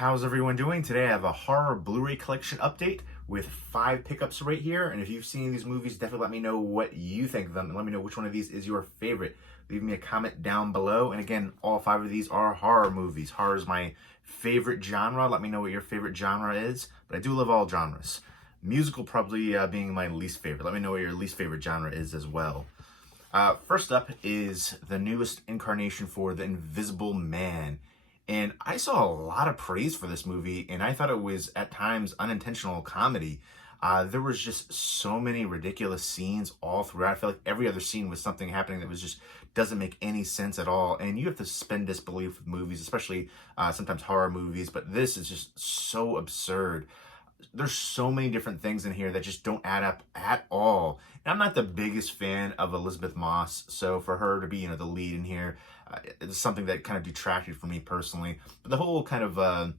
How's everyone doing? Today I have a horror Blu-ray collection update with 5 pickups right here. And if you've seen these movies, definitely let me know what you think of them and let me know which one of these is your favorite. Leave me a comment down below. And again, all 5 of these are horror movies. Horror is my favorite genre. Let me know what your favorite genre is. But I do love all genres. Musical probably being my least favorite. Let me know what your least favorite genre is as well. First up is the newest incarnation for The Invisible Man. And I saw a lot of praise for this movie, and I thought it was, at times, unintentional comedy. There was just so many ridiculous scenes all throughout. I feel like every other scene was something happening that was just doesn't make any sense at all. And you have to suspend disbelief with movies, especially sometimes horror movies, but this is just so absurd. There's so many different things in here that just don't add up at all. And I'm not the biggest fan of Elizabeth Moss, so for her to be, the lead in here, it's something that kind of detracted from me personally. But the whole kind of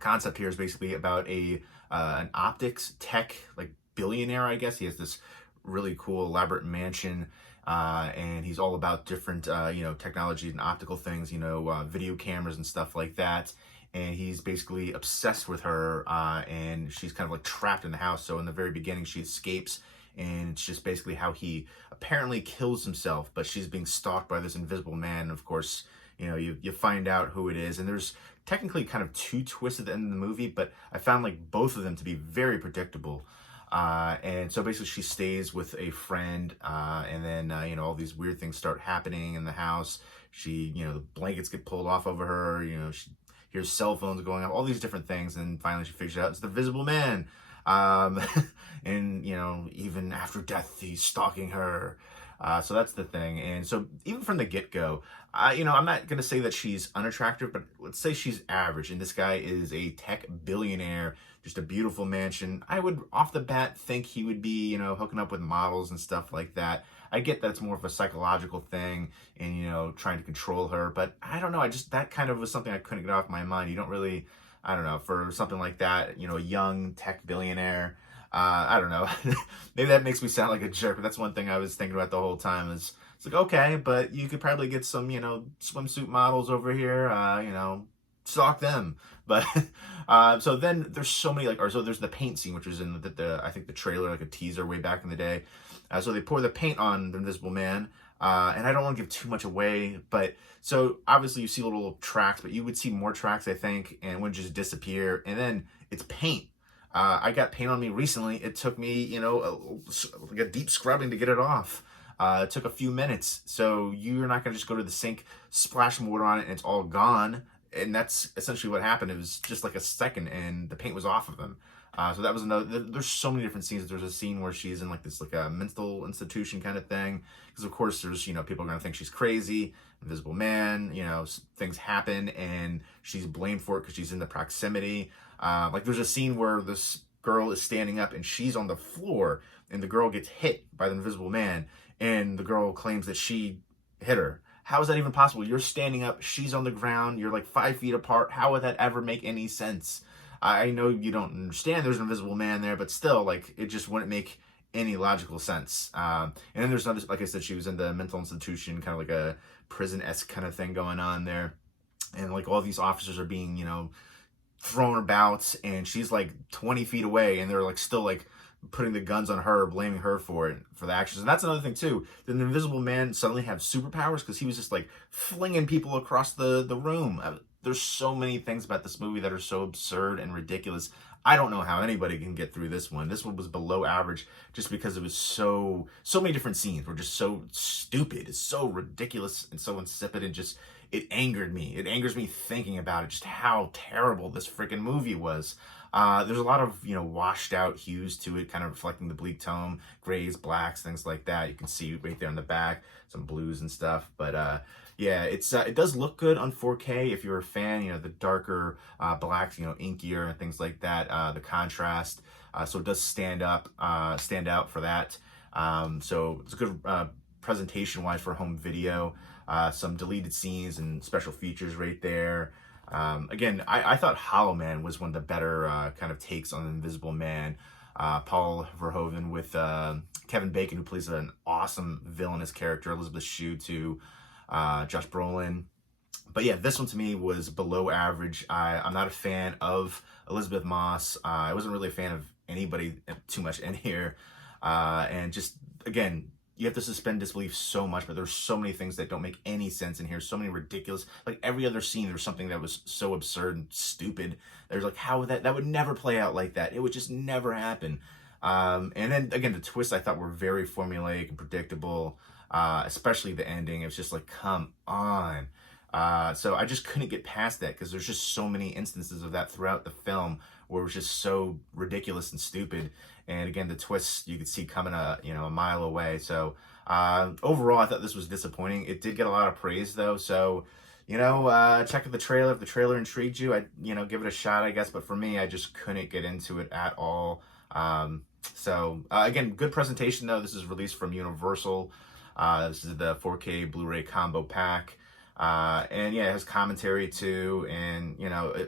concept here is basically about an optics tech, like, billionaire, I guess. He has this really cool elaborate mansion, and he's all about different, technology and optical things, video cameras and stuff like that. And he's basically obsessed with her, and she's kind of like trapped in the house. So in the very beginning, she escapes, and it's just basically how he apparently kills himself, but she's being stalked by this invisible man. And of course, you find out who it is. And there's technically kind of 2 twists at the end of the movie, but I found like both of them to be very predictable. And so basically she stays with a friend, and then, all these weird things start happening in the house. She, the blankets get pulled off over her, she hears cell phones going off, all these different things, and finally she figures out it's the Invisible Man. And, even after death, he's stalking her. So that's the thing. And so even from the get-go, I'm not going to say that she's unattractive, but let's say she's average. And this guy is a tech billionaire, just a beautiful mansion. I would, off the bat, think he would be, hooking up with models and stuff like that. I get that it's more of a psychological thing and, trying to control her. But I don't know. That kind of was something I couldn't get off my mind. You don't really, I don't know, for something like that, a young tech billionaire. I don't know. Maybe that makes me sound like a jerk, but that's one thing I was thinking about the whole time is, it's like, okay, but you could probably get some, swimsuit models over here, stalk them. But, so then there's so many, so there's the paint scene, which was in I think the trailer, like a teaser way back in the day. So they pour the paint on the Invisible Man, and I don't want to give too much away, but so obviously you see little tracks, but you would see more tracks, I think, and it would just disappear, and then it's paint. I got paint on me recently. It took me, like a deep scrubbing to get it off. It took a few minutes. So you're not going to just go to the sink, splash some water on it, and it's all gone. And that's essentially what happened. It was just like a second, and the paint was off of them. So that was another. There's so many different scenes. There's a scene where she's in like a mental institution kind of thing. Because of course there's, people are going to think she's crazy. Invisible Man, things happen, and she's blamed for it because she's in the proximity. Like there's a scene where this girl is standing up and she's on the floor, and the girl gets hit by the Invisible Man, and the girl claims that she hit her. How is that even possible? You're standing up, she's on the ground, you're like 5 feet apart. How would that ever make any sense? I know you don't understand there's an Invisible Man there, but still, like, it just wouldn't make any logical sense. And then there's another, like I said, she was in the mental institution, kind of like a prison-esque kind of thing going on there. And like all these officers are being, thrown about, and she's like 20 feet away, and they're like still like putting the guns on her, blaming her for it, for the actions. And that's another thing too. Did the Invisible Man suddenly have superpowers? Because he was just like flinging people across the room. There's so many things about this movie that are so absurd and ridiculous. I don't know how anybody can get through this one. This one was below average just because it was so many different scenes were just so stupid. It's so ridiculous and so insipid, and just, it angered me. It angers me thinking about it, just how terrible this freaking movie was. There's a lot of, washed out hues to it, kind of reflecting the bleak tone, grays, blacks, things like that. You can see right there on the back, some blues and stuff. But yeah, it does look good on 4K if you're a fan. The darker blacks, inkier and things like that. The contrast, so it does stand out for that. So it's a good presentation-wise for home video. Some deleted scenes and special features right there. Again, I thought Hollow Man was one of the better kind of takes on the Invisible Man. Paul Verhoeven with Kevin Bacon, who plays an awesome villainous character, Elizabeth Shue too, Josh Brolin. But yeah, this one to me was below average. I'm not a fan of Elizabeth Moss. I wasn't really a fan of anybody too much in here. And just, again, you have to suspend disbelief so much, but there's so many things that don't make any sense in here. So many ridiculous, like every other scene, there's something that was so absurd and stupid. There's like, how would that would never play out like that. It would just never happen. And then again, the twists I thought were very formulaic and predictable, especially the ending. It was just like, come on. So I just couldn't get past that because there's just so many instances of that throughout the film where it was just so ridiculous and stupid. And again, the twists you could see coming a mile away. So overall, I thought this was disappointing. It did get a lot of praise though. So, check out the trailer. If the trailer intrigued you, I'd, give it a shot, I guess. But for me, I just couldn't get into it at all. Again, good presentation though. This is released from Universal. This is the 4K Blu-ray combo pack. And yeah, it has commentary too. And,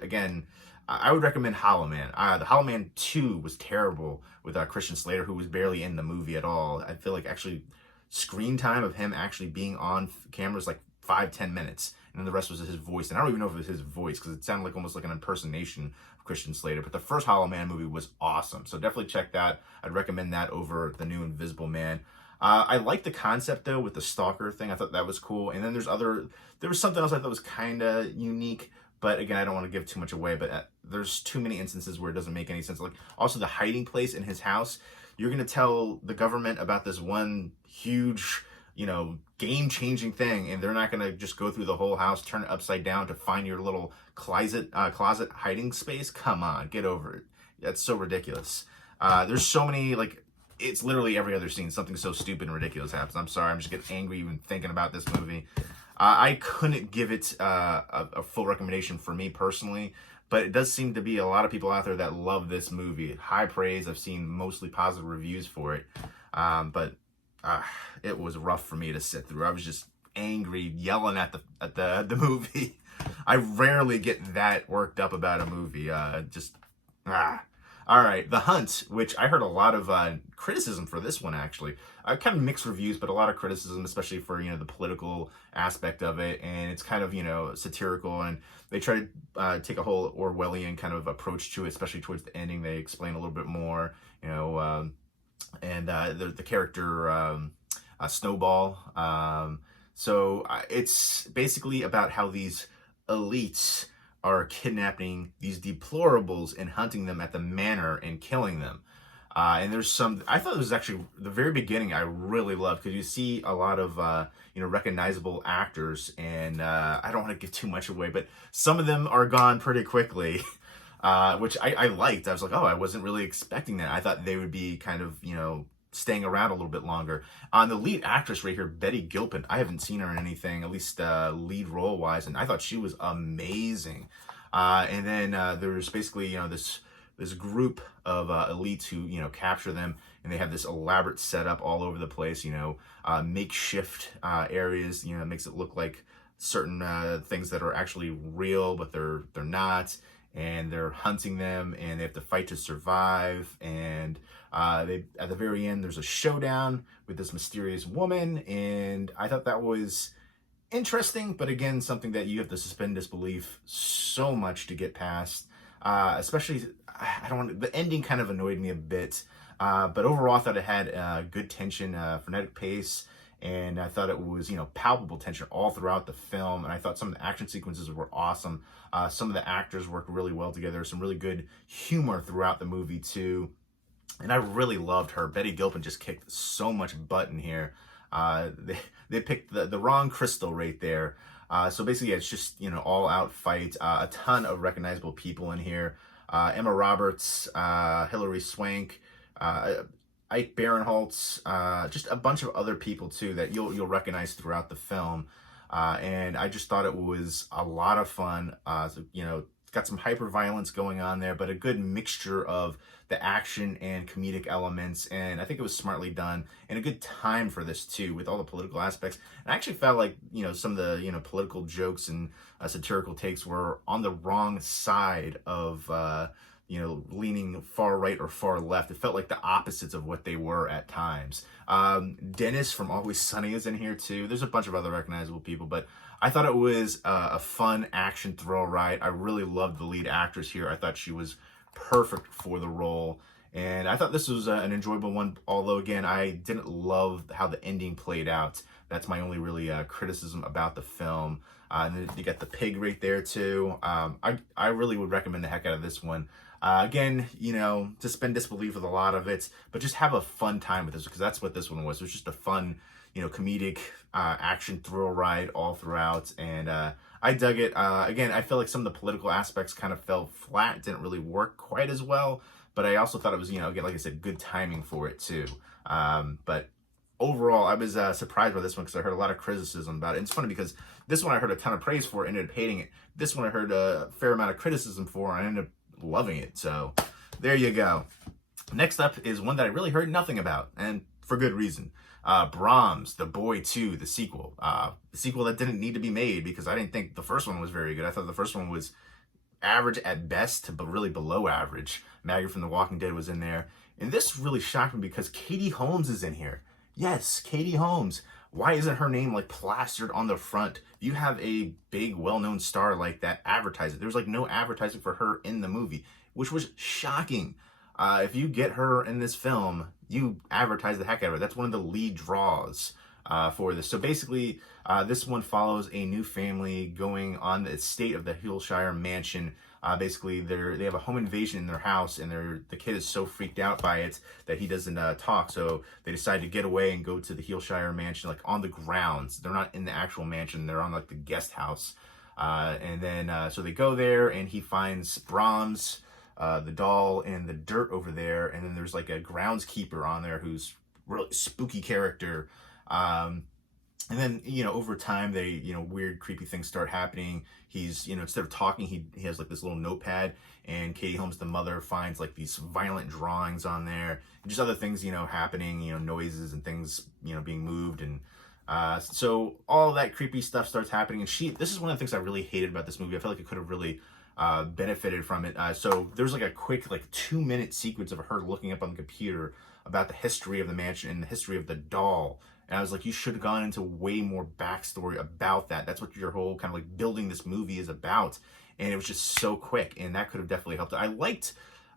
again, I would recommend Hollow Man. The Hollow Man 2 was terrible with Christian Slater, who was barely in the movie at all. I feel like actually screen time of him actually being on camera was like 5-10 minutes. And then the rest was his voice. And I don't even know if it was his voice because it sounded like almost like an impersonation of Christian Slater. But the first Hollow Man movie was awesome. So definitely check that. I'd recommend that over the new Invisible Man. I like the concept though with the stalker thing. I thought that was cool. And then there was something else I thought was kind of unique. But again, I don't want to give too much away, but there's too many instances where it doesn't make any sense. Like also the hiding place in his house. You're going to tell the government about this one huge, game-changing thing, and they're not going to just go through the whole house, turn it upside down to find your little closet hiding space. Come on, get over it. That's so ridiculous. There's so many, it's literally every other scene. Something so stupid and ridiculous happens. I'm sorry, I'm just getting angry even thinking about this movie. I couldn't give it a full recommendation for me personally, but it does seem to be a lot of people out there that love this movie. High praise. I've seen mostly positive reviews for it, but it was rough for me to sit through. I was just angry, yelling at the movie. I rarely get that worked up about a movie. All right, The Hunt, which I heard a lot of criticism for this one, actually. Kind of mixed reviews, but a lot of criticism, especially for, the political aspect of it. And it's kind of, satirical. And they try to take a whole Orwellian kind of approach to it, especially towards the ending. They explain a little bit more, and the character Snowball. So it's basically about how these elites are kidnapping these deplorables and hunting them at the manor and killing them. And there's I thought it was actually, the very beginning I really loved, because you see a lot of, recognizable actors, and I don't want to give too much away, but some of them are gone pretty quickly, which I liked. I was like, oh, I wasn't really expecting that. I thought they would be kind of, staying around a little bit longer. On the lead actress right here, Betty Gilpin, I haven't seen her in anything, at least lead role wise, and I thought she was amazing. And then there's basically, this group of elites who, capture them, and they have this elaborate setup all over the place, makeshift areas, it makes it look like certain things that are actually real, but they're not. And they're hunting them, and they have to fight to survive. And at the very end, there's a showdown with this mysterious woman, and I thought that was interesting, but again, something that you have to suspend disbelief so much to get past. Especially, the ending kind of annoyed me a bit, but overall, I thought it had good tension, frenetic pace. And I thought it was, palpable tension all throughout the film. And I thought some of the action sequences were awesome. Some of the actors worked really well together. Some really good humor throughout the movie, too. And I really loved her. Betty Gilpin just kicked so much butt in here. They picked the wrong crystal right there. So basically, it's just, all-out fight. A ton of recognizable people in here. Emma Roberts, Hilary Swank, Ike Barinholtz, just a bunch of other people too that you'll recognize throughout the film, and I just thought it was a lot of fun. It's got some hyper violence going on there, but a good mixture of the action and comedic elements, and I think it was smartly done and a good time for this too, with all the political aspects. And I actually felt like some of the political jokes and satirical takes were on the wrong side of leaning far right or far left. It felt like the opposites of what they were at times. Dennis from Always Sunny is in here too. There's a bunch of other recognizable people, but I thought it was a fun action thrill ride. I really loved the lead actress here. I thought she was perfect for the role. And I thought this was an enjoyable one, although, again, I didn't love how the ending played out. That's my only really criticism about the film. And then you got the pig right there, too. I really would recommend the heck out of this one. Again, suspend disbelief with a lot of it, but just have a fun time with this, because that's what this one was. It was just a fun, comedic action thrill ride all throughout, and I dug it. Again, I feel like some of the political aspects kind of fell flat, didn't really work quite as well, but I also thought it was, again, like I said, good timing for it too. But overall, I was surprised by this one because I heard a lot of criticism about it. And it's funny because this one I heard a ton of praise for, ended up hating it. This one I heard a fair amount of criticism for, and I ended up loving it. So there you go. Next up is one that I really heard nothing about, and for good reason. Brahms The Boy 2, the sequel. The sequel that didn't need to be made because I didn't think the first one was very good. I thought the first one was average at best, but really below average. Maggie from The Walking Dead was in there. And this really shocked me because Katie Holmes is in here. Yes, Katie Holmes. Why isn't her name plastered on the front? You have a big, well-known star like that, advertise it. There was no advertising for her in the movie, which was shocking. If you get her in this film, you advertise the heck out of it. That's one of the lead draws for this. So basically, this one follows a new family going on the estate of the Hillshire mansion. Basically, they have a home invasion in their house, and the kid is so freaked out by it that he doesn't talk. So they decide to get away and go to the Hillshire mansion, on the grounds. They're not in the actual mansion; they're on the guest house. And then so they go there, and he finds Brahms, the doll, in the dirt over there. And then there's a groundskeeper on there who's really spooky character. And then, over time, weird, creepy things start happening. He's, instead of talking, he has this little notepad, and Katie Holmes, the mother, finds these violent drawings on there, and just other things, happening, noises and things, being moved. And so all that creepy stuff starts happening. And this is one of the things I really hated about this movie. I feel like it could have really benefited from it. So there's a quick 2-minute sequence of her looking up on the computer about the history of the mansion and the history of the doll. And I was like, you should have gone into way more backstory about that. That's what your whole kind of building this movie is about. And it was just so quick, and that could have definitely helped. I liked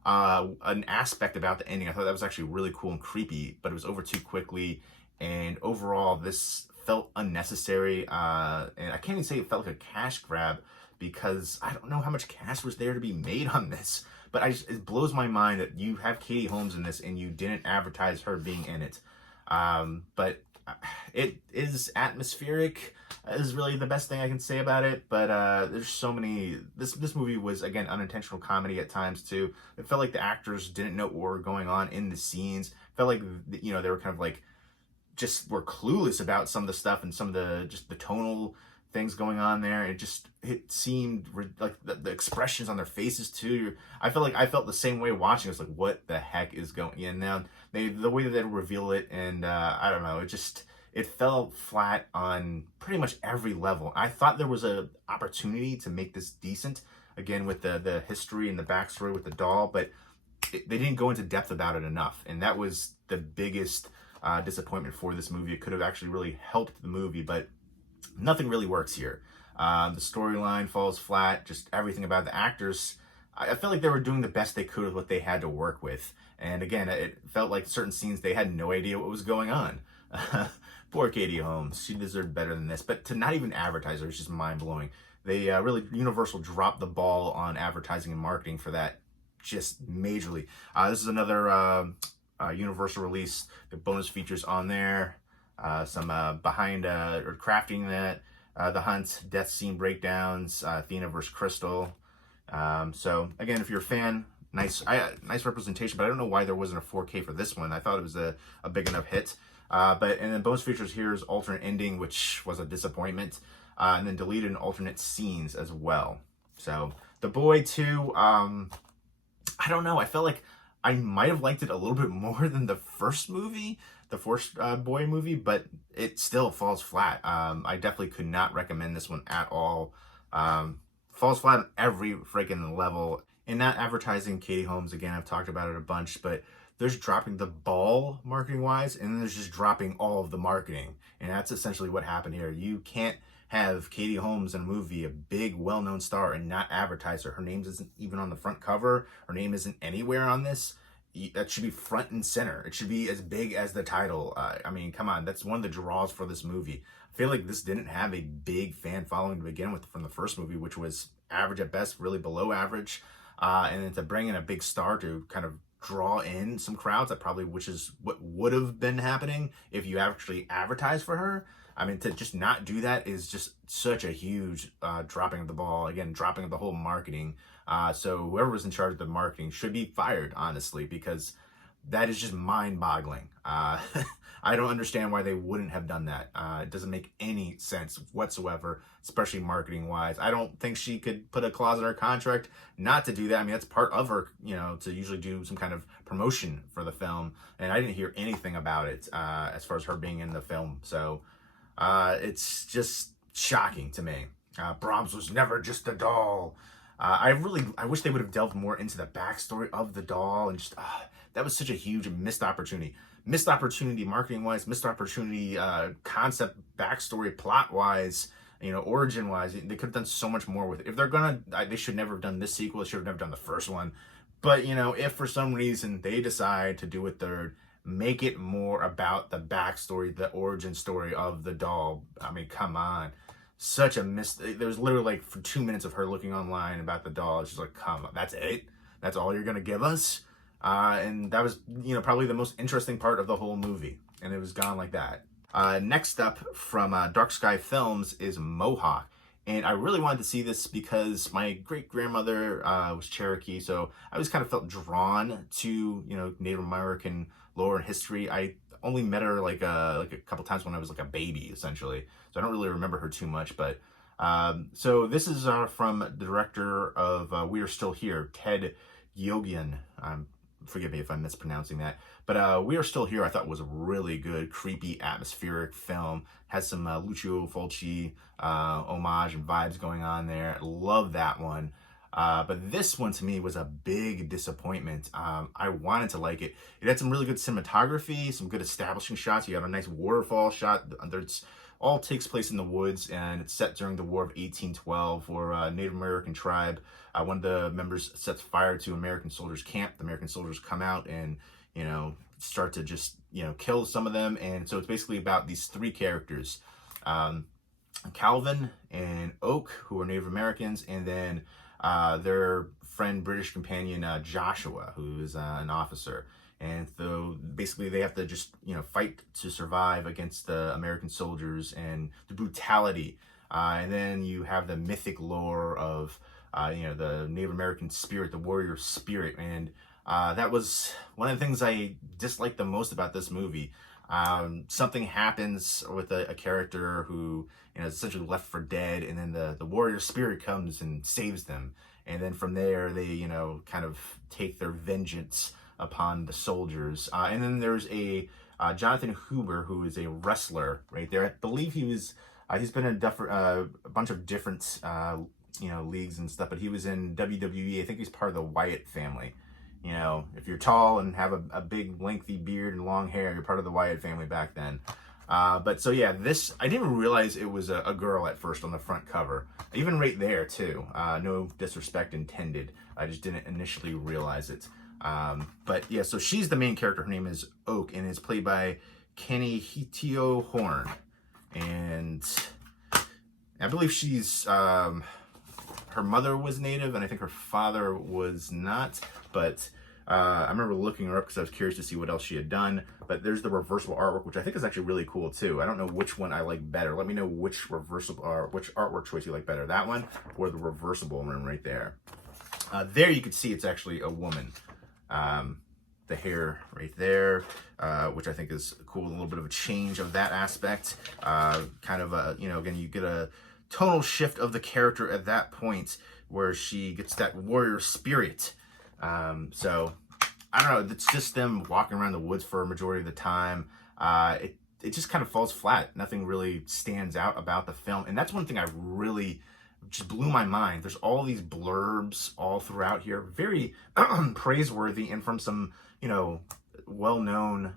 an aspect about the ending. I thought that was actually really cool and creepy, but it was over too quickly. And overall, this felt unnecessary. And I can't even say it felt like a cash grab, because I don't know how much cash was there to be made on this. But it blows my mind that you have Katie Holmes in this and you didn't advertise her being in it. But it is atmospheric, is really the best thing I can say about it. But there's so many. This movie was, again, unintentional comedy at times too. It felt like the actors didn't know what were going on in the scenes. It felt like they were kind of just were clueless about some of the stuff and some of the tonal things going on there. It seemed like the expressions on their faces too. I felt the same way watching. It's what the heck is going on now? The way that they reveal it, and I don't know, it fell flat on pretty much every level. I thought there was a opportunity to make this decent, again, with the history and the backstory with the doll, but they didn't go into depth about it enough, and that was the biggest disappointment for this movie. It could have actually really helped the movie, but nothing really works here. The storyline falls flat. Just everything about the actors, I felt like they were doing the best they could with what they had to work with. And again, it felt like certain scenes they had no idea what was going on. Poor Katie Holmes. She deserved better than this. But to not even advertise her is just mind-blowing. They Universal dropped the ball on advertising and marketing for that, just majorly. This is another Universal release. The bonus features on there. Some behind or crafting the hunt, death scene breakdowns, Athena versus Crystal. So again, if you're a fan, nice representation, but I don't know why there wasn't a 4K for this one. I thought it was a big enough hit. And then bonus features here is alternate ending, which was a disappointment, and then deleted and alternate scenes as well. So The Boy 2, I don't know. I felt like I might have liked it a little bit more than the first movie, the first Boy movie, but it still falls flat. I definitely could not recommend this one at all. Falls flat on every freaking level. and not advertising Katie Holmes. Again, I've talked about it a bunch, but there's dropping the ball marketing wise, and then there's just dropping all of the marketing. And that's essentially what happened here. You can't have Katie Holmes in a movie, a big, well-known star, and not advertise her. Her name isn't even on the front cover. Her name isn't anywhere on this. That should be front and center. It should be as big as the title. I mean, come on. That's one of the draws for this movie. I feel like this didn't have a big fan following to begin with from the first movie, which was average at best, really below average. And then to bring in a big star to kind of draw in some crowds, that probably, which is what would have been happening if you actually advertised for her. I mean, to just not do that is just such a huge dropping of the ball. Again, dropping of the whole marketing. So whoever was in charge of the marketing should be fired, honestly, because that is just mind-boggling. I don't understand why they wouldn't have done that. It doesn't make any sense whatsoever, especially marketing-wise. I don't think she could put a clause in her contract not to do that. I mean, that's part of her, you know, to usually do some kind of promotion for the film. And I didn't hear anything about it as far as her being in the film. So it's just shocking to me. Brahms was never just a doll. I wish they would have delved more into the backstory of the doll, and just that was such a huge missed opportunity. Missed opportunity marketing wise, missed opportunity concept, backstory, plot wise, you know, origin wise. They could have done so much more with it. If they're gonna, they should never have done this sequel. They should have never done the first one. But you know, if for some reason they decide to do a third, make it more about the backstory, the origin story of the doll. I mean, come on. Such a there was literally like for 2 minutes of her looking online about the doll. She's like, come on, that's it? That's all you're gonna give us? And that was, you know, probably the most interesting part of the whole movie. And it was gone like that. Next up from Dark Sky Films is Mohawk. And I really wanted to see this because my great-grandmother was Cherokee, so I always kind of felt drawn to, you know, Native American lore and history. I only met her like a couple times when I was like a baby, essentially. So I don't really remember her too much, but so this is from the director of We Are Still Here, Ted Yogian. Forgive me if I'm mispronouncing that, but We Are Still Here I thought was a really good, creepy, atmospheric film. Has some Lucio Fulci homage and vibes going on there. Love that one. But this one to me was a big disappointment. I wanted to like it. It had some really good cinematography, some good establishing shots. You got a nice waterfall shot. It's all takes place in the woods, and it's set during the War of 1812, where a Native American tribe, one of the members sets fire to American soldiers' camp. The American soldiers come out and, you know, start to just, you know, kill some of them. And so it's basically about these three characters, Calvin and Oak, who are Native Americans, and then their friend, British companion, Joshua, who is an officer. And so basically they have to just, you know, fight to survive against the American soldiers and the brutality. And then you have the mythic lore of, you know, the Native American spirit, the warrior spirit. And that was one of the things I disliked the most about this movie. Something happens with a character who, you know, is essentially left for dead, and then the warrior spirit comes and saves them. And then from there, they, you know, kind of take their vengeance upon the soldiers. And then there's a Jonathan Huber, who is a wrestler right there. I believe he's been in a bunch of different, you know, leagues and stuff, but he was in WWE. I think he's part of the Wyatt family. You know, if you're tall and have a big lengthy beard and long hair, you're part of the Wyatt family back then. But so yeah, this, I didn't even realize it was a girl at first on the front cover. Even right there too. No disrespect intended. I just didn't initially realize it. But yeah, so she's the main character. Her name is Oak, and it's played by Kenny Hitio Horn. And I believe she's, her mother was Native, and I think her father was not. But I remember looking her up because I was curious to see what else she had done. But there's the reversible artwork, which I think is actually really cool too. I don't know which one I like better. Let me know which reversible or which artwork choice you like better, that one or the reversible one right there. There you can see it's actually a woman. The hair right there, which I think is cool. A little bit of a change of that aspect. Kind of a, you know, again, you get a tonal shift of the character at that point where she gets that warrior spirit. So I don't know, it's just them walking around the woods for a majority of the time. It just kind of falls flat. Nothing really stands out about the film. And that's one thing I really just blew my mind. There's all these blurbs all throughout here, very praiseworthy, and from some, well-known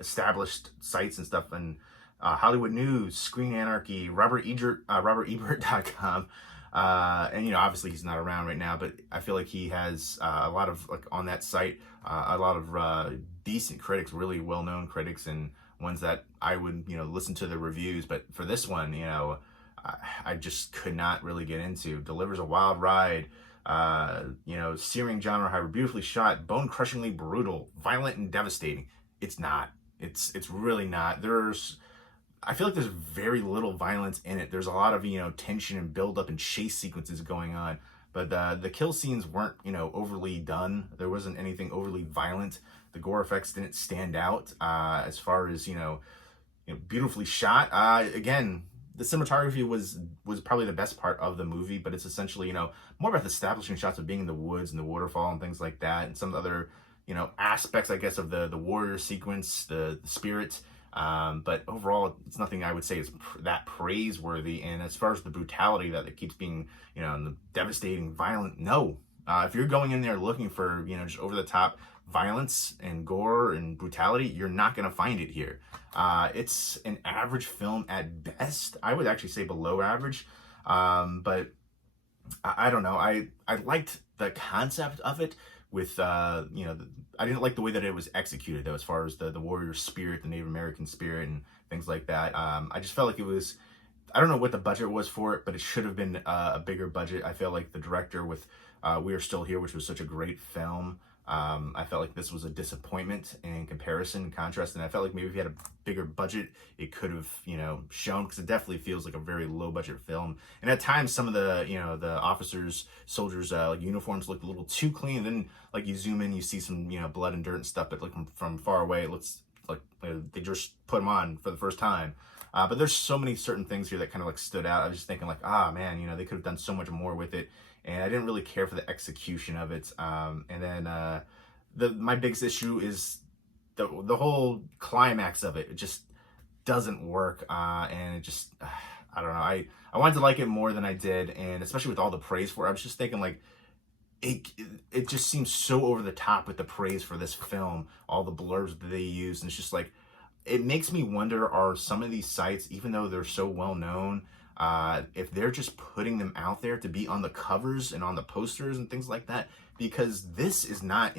established sites and stuff, and Hollywood News, Screen Anarchy, RobertEbert.com. And obviously he's not around right now, but I feel like he has a lot of, like, on that site, a lot of decent critics, really well-known critics, and ones that I would listen to the reviews. But for this one, I just could not really get into. Delivers a wild ride, searing genre hybrid, beautifully shot, bone-crushingly brutal, violent and devastating. It's not. It's really not. I feel like there's very little violence in it. There's a lot of, tension and build-up and chase sequences going on. But the kill scenes weren't, overly done. There wasn't anything overly violent. The gore effects didn't stand out as far as, beautifully shot. Again, the cinematography was probably the best part of the movie, but it's essentially, more about the establishing shots of being in the woods and the waterfall and things like that, and some other, aspects, I guess, of the warrior sequence, the spirit. But overall, it's nothing I would say is that praiseworthy. And as far as the brutality that it keeps being, and the devastating, violent, no. If you're going in there looking for, just over-the-top violence and gore and brutality, you're not going to find it here. It's an average film at best. I would actually say below average. But I don't know. I liked the concept of it with, I didn't like the way that it was executed, though, as far as the warrior spirit, the Native American spirit, and things like that. I just felt like it was, I don't know what the budget was for it, but it should have been a bigger budget. I feel like the director with We Are Still Here, which was such a great film, I felt like this was a disappointment in comparison, contrast, and I felt like maybe if you had a bigger budget, it could have, shown, because it definitely feels like a very low budget film. And at times, some of the, the officers, soldiers, uniforms looked a little too clean. And then, like, you zoom in, you see some, blood and dirt and stuff, but like from far away, it looks like they just put them on for the first time. But there's so many certain things here that kind of like stood out. I was just thinking like, man, they could have done so much more with it. And I didn't really care for the execution of it. And then my biggest issue is the whole climax of it. It just doesn't work. And it just, I don't know. I wanted to like it more than I did. And especially with all the praise for it, I was just thinking like, it just seems so over the top with the praise for this film, all the blurbs that they use. And it's just like, it makes me wonder, are some of these sites, even though they're so well known, if they're just putting them out there to be on the covers and on the posters and things like that, because this is not,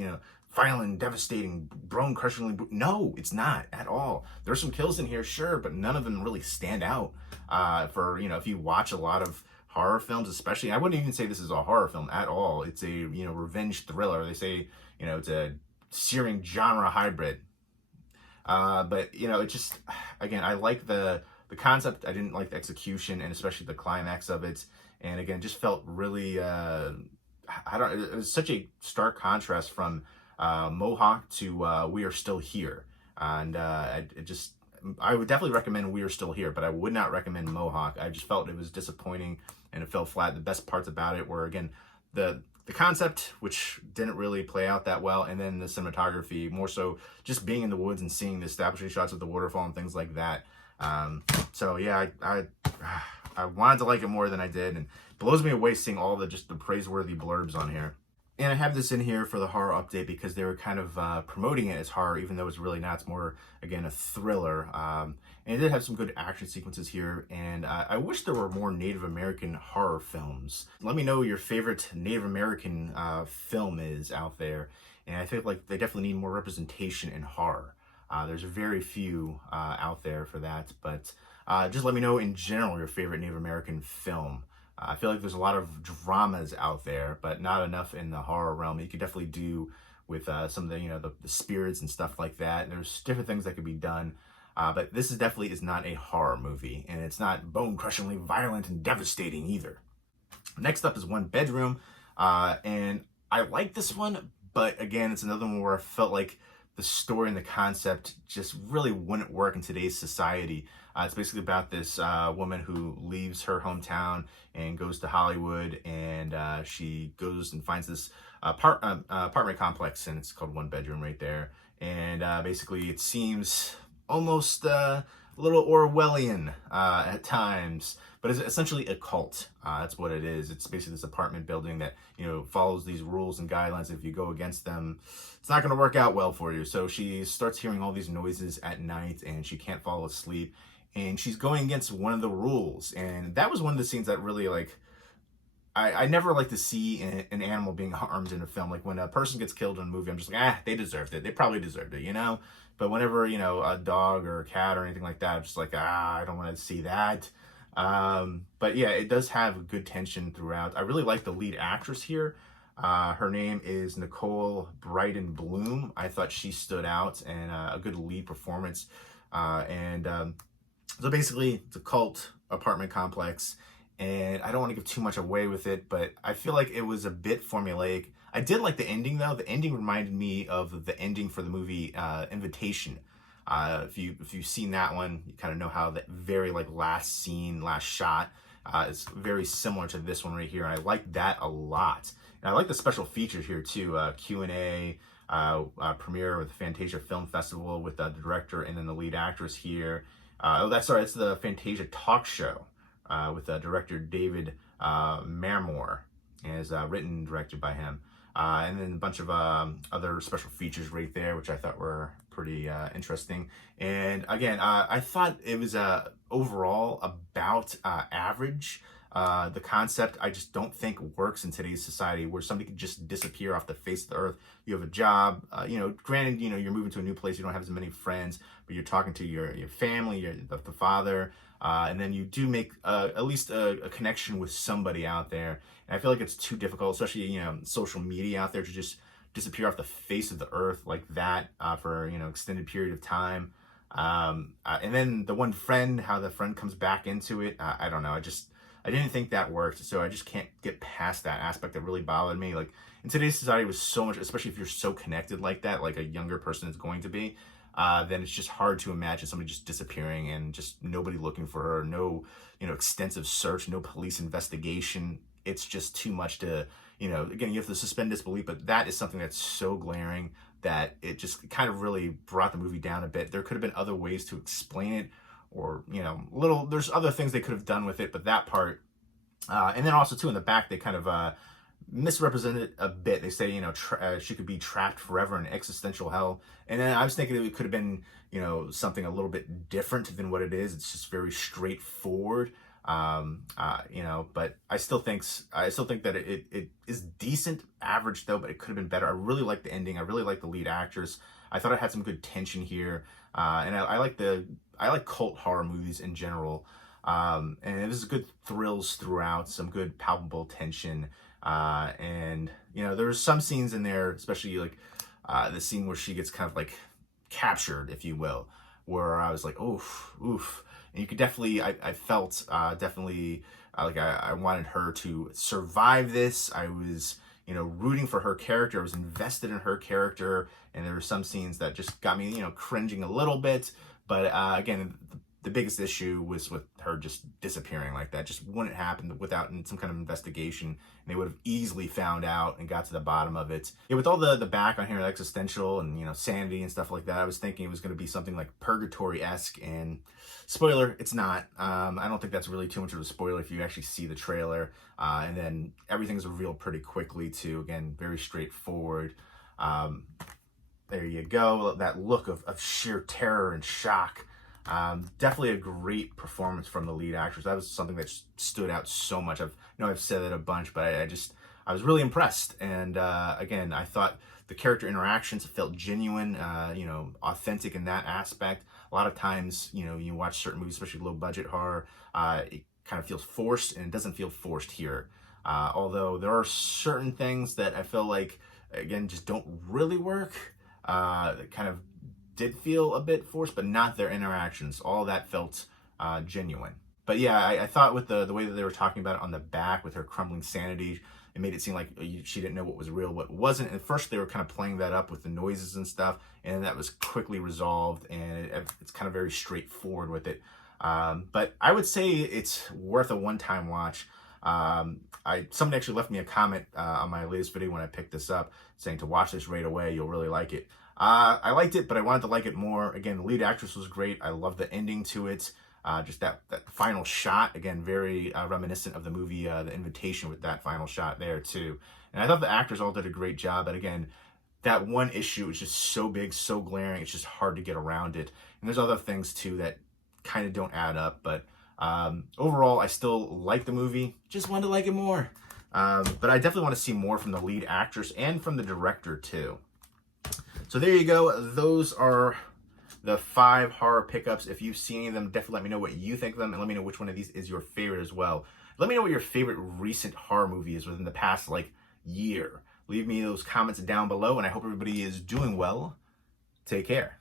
violent, devastating, bone-crushingly. No, it's not at all. There's some kills in here, sure, but none of them really stand out. For if you watch a lot of horror films, especially, I wouldn't even say this is a horror film at all. It's a revenge thriller. They say it's a searing genre hybrid. But it just, again, I like the concept. I didn't like the execution, and especially the climax of it. And again, just felt really, it was such a stark contrast from Mohawk to We Are Still Here. And I would definitely recommend We Are Still Here, but I would not recommend Mohawk. I just felt it was disappointing and it fell flat. The best parts about it were, again, the concept, which didn't really play out that well, and then the cinematography, more so just being in the woods and seeing the establishing shots of the waterfall and things like that. So yeah, I wanted to like it more than I did, and it blows me away seeing all the praiseworthy blurbs on here. And I have this in here for the horror update because they were kind of promoting it as horror, even though it's really not. It's more, again, a thriller. And it did have some good action sequences here. And I wish there were more Native American horror films. Let me know what your favorite Native American film is out there. And I feel like they definitely need more representation in horror. There's very few out there for that. But just let me know in general your favorite Native American film. I feel like there's a lot of dramas out there, but not enough in the horror realm. You could definitely do with some of the the spirits and stuff like that. There's different things that could be done, but this definitely is not a horror movie, and it's not bone-crushingly violent and devastating either. Next up is One Bedroom, and I like this one, but again, it's another one where I felt like the story and the concept just really wouldn't work in today's society. It's basically about this woman who leaves her hometown and goes to Hollywood, and she goes and finds this apartment complex, and it's called One Bedroom right there. And basically it seems almost Orwellian at times, but it's essentially a cult. That's what it is. It's basically this apartment building that, you know, follows these rules and guidelines. If you go against them, it's not going to work out well for you. So she starts hearing all these noises at night and she can't fall asleep. And she's going against one of the rules. And that was one of the scenes that really, like, I never like to see an animal being harmed in a film. Like when a person gets killed in a movie, I'm just like, they deserved it. They probably deserved it, you know? But whenever, you know, a dog or a cat or anything like that, I'm just like, I don't want to see that. But yeah, it does have good tension throughout. I really like the lead actress here. Her name is Nicole Brighton Bloom. I thought she stood out and a good lead performance. So basically, it's a cult apartment complex. And I don't want to give too much away with it, but I feel like it was a bit formulaic. I did like the ending, though. The ending reminded me of the ending for the movie Invitation. If you've seen that one, you kind of know how that very like last scene, last shot is very similar to this one right here. And I like that a lot. And I like the special features here too. Q&A, premiere with the Fantasia Film Festival with the director and then the lead actress here. It's the Fantasia Talk Show. With director David Marmore, and is written and directed by him. And then a bunch of other special features right there, which I thought were pretty interesting. And again, I thought it was overall about average. The concept, I just don't think works in today's society where somebody can just disappear off the face of the earth. You have a job, granted, you're moving to a new place, you don't have as many friends, but you're talking to your family, the father, and then you do make at least a connection with somebody out there. And I feel like it's too difficult, especially, social media out there, to just disappear off the face of the earth like that for, extended period of time. And then the one friend, how the friend comes back into it, I don't know. I didn't think that worked, so I just can't get past that aspect. That really bothered me. Like in today's society, with so much, especially if you're so connected like that, like a younger person is going to be, then it's just hard to imagine somebody just disappearing and just nobody looking for her. No, extensive search, no police investigation. It's just too much to, again, you have to suspend disbelief. But that is something that's so glaring that it just kind of really brought the movie down a bit. There could have been other ways to explain it. Or, there's other things they could have done with it, but that part, and then also too in the back, they kind of misrepresented it a bit. They say, she could be trapped forever in existential hell. And then I was thinking it could have been, something a little bit different than what it is. It's just very straightforward, but I still think that it is decent, average though, but it could have been better. I really like the ending. I really like the lead actress. I thought it had some good tension here. And I like cult horror movies in general. And there's good thrills throughout, some good palpable tension. And there's some scenes in there, especially like the scene where she gets kind of like captured, if you will, where I was like, oof. And you could definitely, I felt definitely like I wanted her to survive this. I was, rooting for her character. I was invested in her character. And there were some scenes that just got me, cringing a little bit. But again, the biggest issue was with her just disappearing like that. Just wouldn't happen without some kind of investigation. And they would have easily found out and got to the bottom of it. Yeah, with all the back on here, existential and, sanity and stuff like that, I was thinking it was going to be something like Purgatory-esque. And spoiler, it's not. I don't think that's really too much of a spoiler if you actually see the trailer. And then everything's revealed pretty quickly too. Again, very straightforward. There you go. That look of sheer terror and shock. Definitely a great performance from the lead actress. That was something that stood out so much. I've said it a bunch, but I was really impressed. And again, I thought the character interactions felt genuine, authentic in that aspect. A lot of times, you watch certain movies, especially low budget horror, it kind of feels forced, and it doesn't feel forced here. Although there are certain things that I feel like, again, just don't really work. That kind of did feel a bit forced, but not their interactions. All that felt genuine. But yeah, I thought with the way that they were talking about it on the back with her crumbling sanity, it made it seem like she didn't know what was real, what wasn't. And at first they were kind of playing that up with the noises and stuff, and that was quickly resolved, and it's kind of very straightforward with it. But I would say it's worth a one-time watch. Somebody actually left me a comment on my latest video when I picked this up, saying to watch this right away, you'll really like it. I liked it, but I wanted to like it more. Again, the lead actress was great. I love the ending to it. Just that final shot, again, very reminiscent of the movie The Invitation, with that final shot there too. And I thought the actors all did a great job, but again, that one issue is just so big, so glaring, it's just hard to get around it. And there's other things too that kind of don't add up, but overall, I still like the movie, just wanted to like it more. But I definitely want to see more from the lead actress and from the director too. So there you go. Those are the 5 horror pickups. If you've seen any of them, definitely let me know what you think of them, and let me know which one of these is your favorite as well. Let me know what your favorite recent horror movie is within the past year. Leave me those comments down below, and I hope everybody is doing well. Take care.